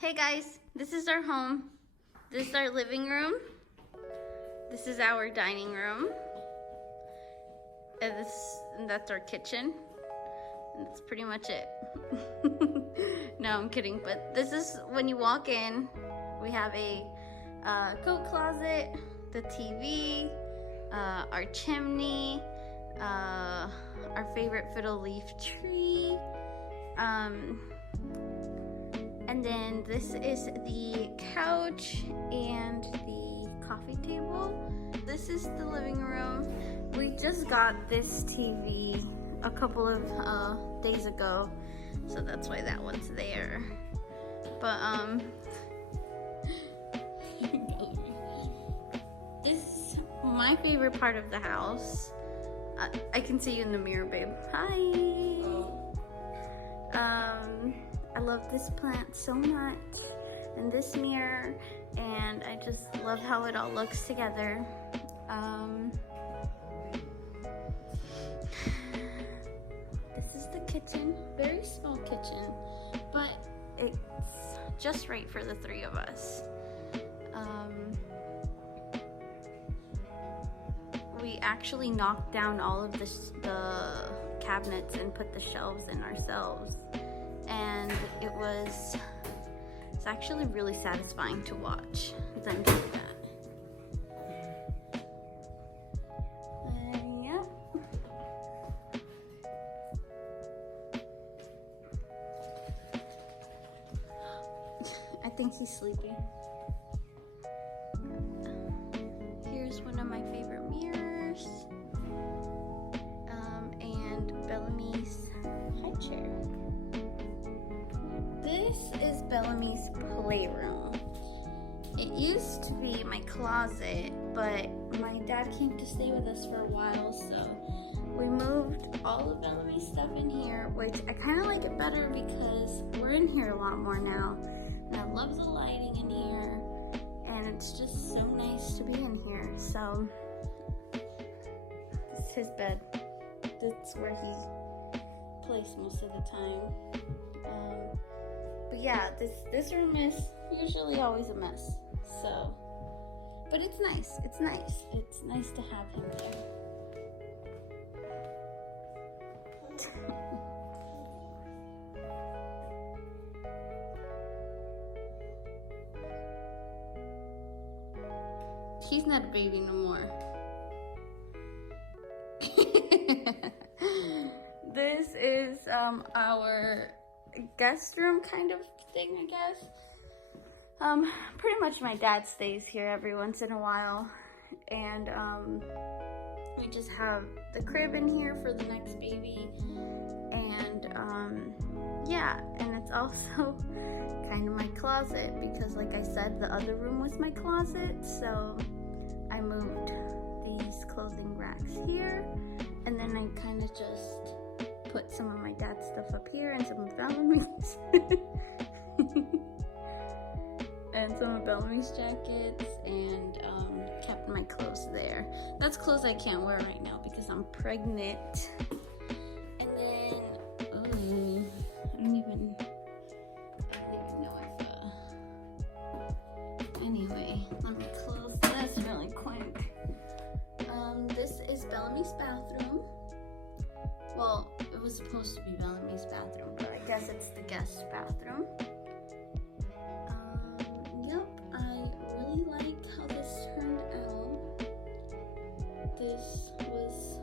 Hey guys, this is our home. This is our living room. This is our dining room. And that's our kitchen. And that's pretty much it. No, I'm kidding. But this is when you walk in. We have a coat closet, the TV, our chimney, our favorite fiddle leaf tree. And then this is the couch and the coffee table. This is the living room. We just got this TV a couple of days ago, so that's why that one's there. But this is my favorite part of the house. I can see you in the mirror, babe. Hi. I love this plant so much, and this mirror, and I just love how it all looks together. This is the kitchen, very small kitchen, but it's just right for the three of us. We actually knocked down all of the cabinets and put the shelves in ourselves. And it's actually really satisfying to watch them do that. Yeah. I think he's sleeping. Here's one of my favorite mirrors. And Bellamy's high chair. This is Bellamy's playroom. It used to be my closet, but my dad came to stay with us for a while, so we moved all of Bellamy's stuff in here, which I kind of like it better because we're in here a lot more now. And I love the lighting in here, and it's just so nice to be in here. So, this is his bed. That's where he plays most of the time. But yeah, this room is usually always a mess, so, but it's nice, it's nice to have him there. He's not a baby no more. This is our guest room kind of thing, I guess. Pretty much my dad stays here every once in a while, and we just have the crib in here for the next baby, and yeah, and it's also kind of my closet because, like I said, the other room was my closet, so I moved these clothing racks here, and then I kind of just put some of my dad's stuff up here and some of Bellamy's and some of Bellamy's jackets, and kept my clothes there. That's clothes I can't wear right now because I'm pregnant. And then I don't even know if anyway, let me close this really quick. This is Bellamy's bathroom. Well, it was supposed to be Bellamy's bathroom, but I guess it's the guest bathroom. Yep, I really like how this turned out. This was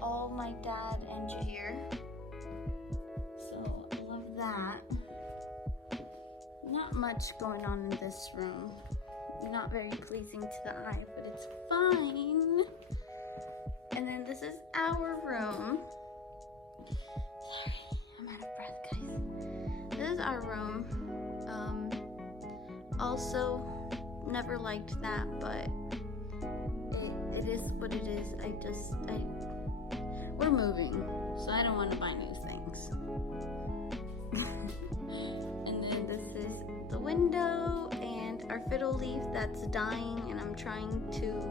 all my dad and Jair, so I love that. Not much going on in this room. Not very pleasing to the eye, but it's fine. And then this is our room. Sorry, I'm out of breath, guys. This is our room. Also, never liked that, but it is what it is. We're moving, so I don't want to buy new things. And then this is the window and our fiddle leaf that's dying, and I'm trying to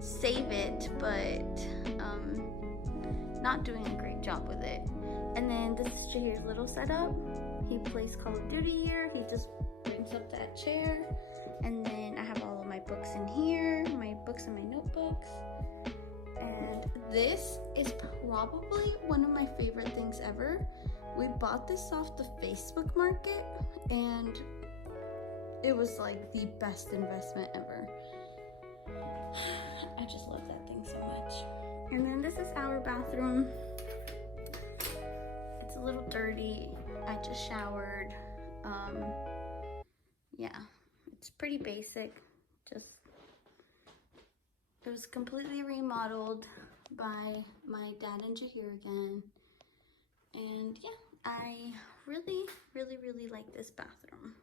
save it, but not doing a great job with it. And then this is Jahir's little setup. He plays Call of Duty here. He just brings up that chair. And then I have all of my books in here, my books and my notebooks. And this is probably one of my favorite things ever. We bought this off the Facebook market, and it was like the best investment ever. I just love that thing so much. And then this is our bathroom. It's a little dirty. I just showered. Yeah, it's pretty basic. It was completely remodeled by my dad and Jahir again. And yeah, I really, really, really like this bathroom.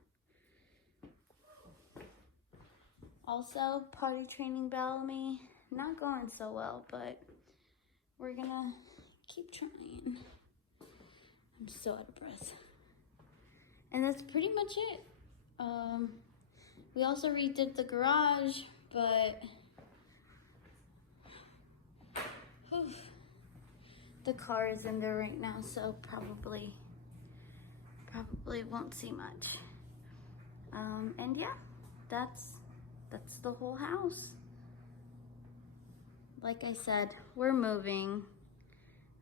Also, potty training Bellamy. Not going so well, but we're gonna keep trying. I'm so out of breath. And that's pretty much it. We also redid the garage, but the car is in there right now, so probably won't see much. And yeah, that's the whole house. Like I said, we're moving.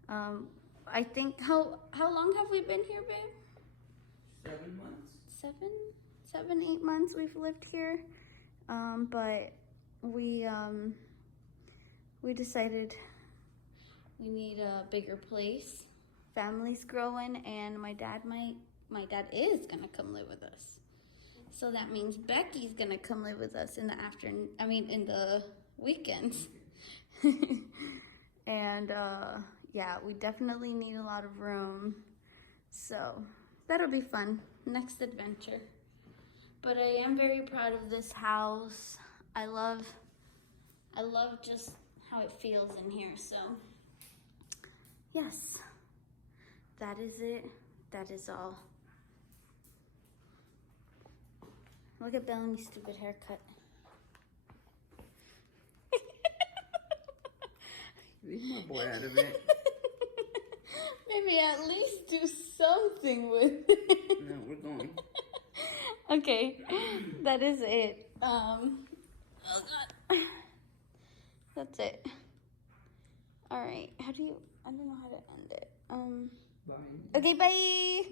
I think, how long have we been here, babe? 7 months. 8 months we've lived here. But we decided we need a bigger place. Family's growing, and my dad is gonna come live with us. So that means Becky's gonna come live with us in the afternoon. I mean, in the weekends. And yeah, we definitely need a lot of room. So that'll be fun. Next adventure. But I am very proud of this house. I love just how it feels in here. So yes, that is it. That is all. Look at Bellamy's stupid haircut. Leave my boy out of it. Maybe at least do something with it. No, we're going. Okay, that is it. Oh God. That's it. All right, I don't know how to end it. Bye. Okay, bye.